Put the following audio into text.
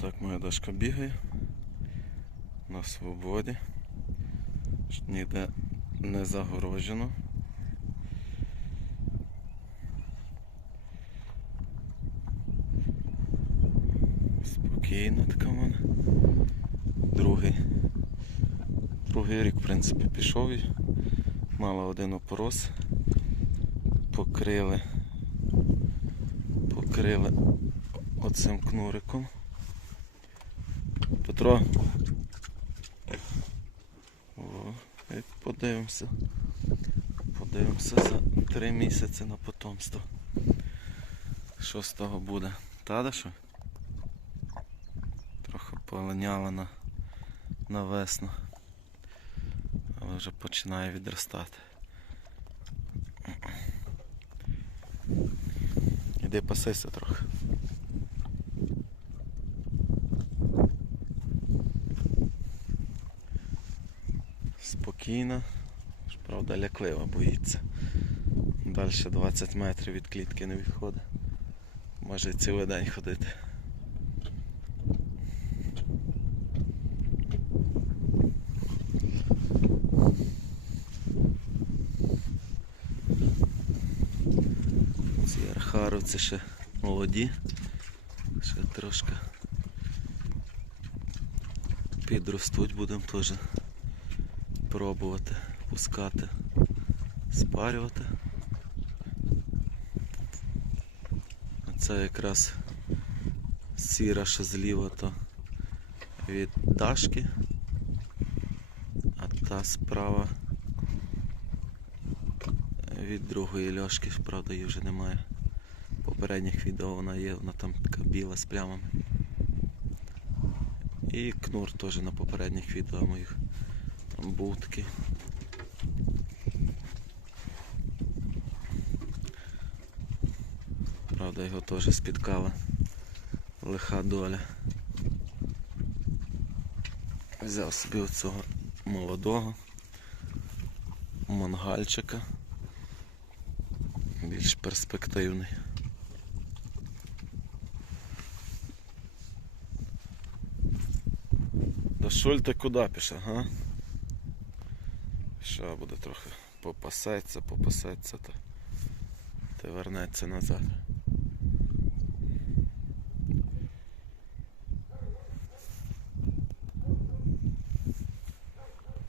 Так моя дошка бігає на свободі. Ніде не загорожено. Спокійно така в мене. Другий. Другий рік, в принципі, пішов. і Мала один опорос. Покрили. Покрили оцим кнуриком. Петро. О, подивимося. Подивимося за три місяці на потомство. Що з того буде? Та що? Трохи полиняла на, на весну. Але вже починає відростати. Іди пасися трохи. Спокійно, ж, правда ляклива боїться. Далі 20 метрів від клітки не відходить. Може цілий день ходити. Ці архаровці ще молоді, ще трошки підростуть, будемо теж пробувати пускати, спарювати. Це якраз сіра, що зліва, то від Дашки, а та справа від другої льошки, правда її вже немає. Попередніх відео вона є, вона там така біла з плямами. І кнур теж на попередніх відео моїх. Такий. Правда, його теж спіткала лиха доля. Взяв собі оцього молодого мангальчика. Більш перспективний. Да Шуль ти куди пішов, га? Що буде трохи попасеться, попасеться, та, та вернеться назад.